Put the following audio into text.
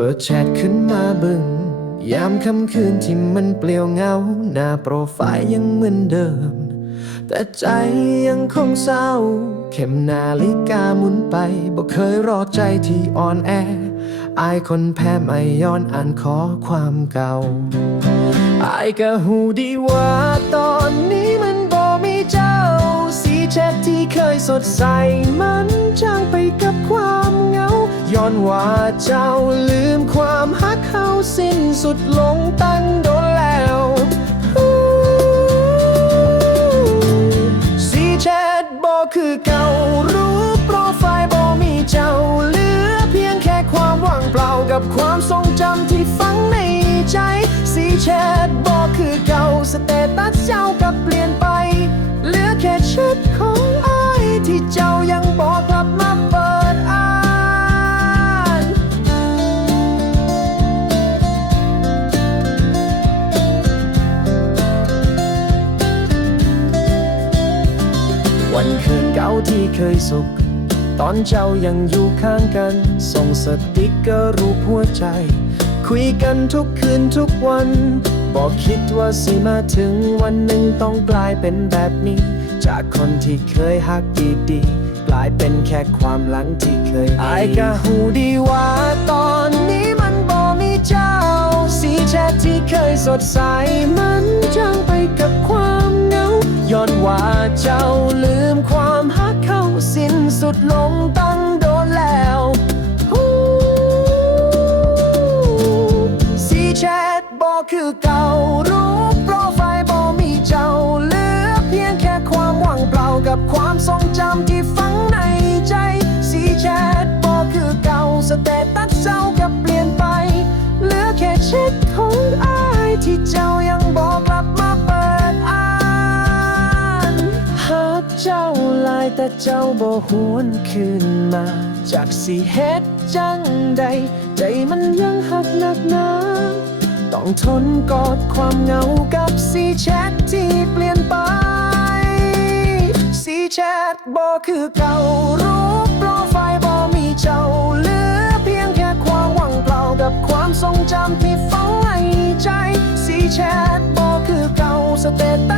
ปิดแชทขึ้นมาบึง ยามค่ำคืนที่มันเปลี่ยวเหงา หน้าโปรไฟล์ยังเหมือนเดิม แต่ใจยังคงเศร้า เข็มนาฬิกาหมุนไปบอกเคยรอใจที่อ่อนแอ อายคนแพ้ไม่ย้อนอ่านขอความเก่า อายก็หูดีว่าตอนนี้มันบ่มีเจ้า สีแชทที่เคยสดใสมันจางไปกับความ อนว่าเจ้าลืมความฮักเขาสิ้นสุดลงตั้งโดนแล้วสีแชทบอกคือเก่ารูปโปรไฟล์บอกมีเจ้าเหลือเพียงแค่ความว่างเปล่ากับความทรงจำที่ฝังในใจ สีแชทบอกคือเก่าสเตตัสเจ้ากับเปลี่ยนไป ที่เคยสุข ตอนเจ้ายังอยู่ข้างกัน ส่งสติกเกอร์รูปหัวใจ คุยกันทุกคืนทุกวัน บอกคิดว่าสิมาถึงวันหนึ่งต้องกลายเป็นแบบนี้ จากคนที่เคยฮักดีๆกลายเป็นแค่ความหลังที่เคยไอก็หูดีว่าตอนนี้มันบ่มีเจ้า สีแชทที่เคยสดใสมันจางไปกับความเหงาย้อนว่าเจ้า สุดลงตั้งโดนแล้วซีแชทบอกคือเก่ารูปโปรไฟล์บอกมีเจ้าเหลือเพียงแค่ความว่างเปล่ากับความทรงจำที่ แต่เจ้าบ่หวนคืนมา จากสิเฮ็ดจังใด ใจมันยังหักหนักหนาต้องทนกอดความเหงากับสีแชทที่เปลี่ยนไป สีแชทบ่คือเก่ารูปโปรไฟล์บ่มีเจ้าเหลือเพียงแค่ความว่างเปล่ากับความทรงจำที่ฝังในใจ สีแชทบ่คือเก่าสเตตั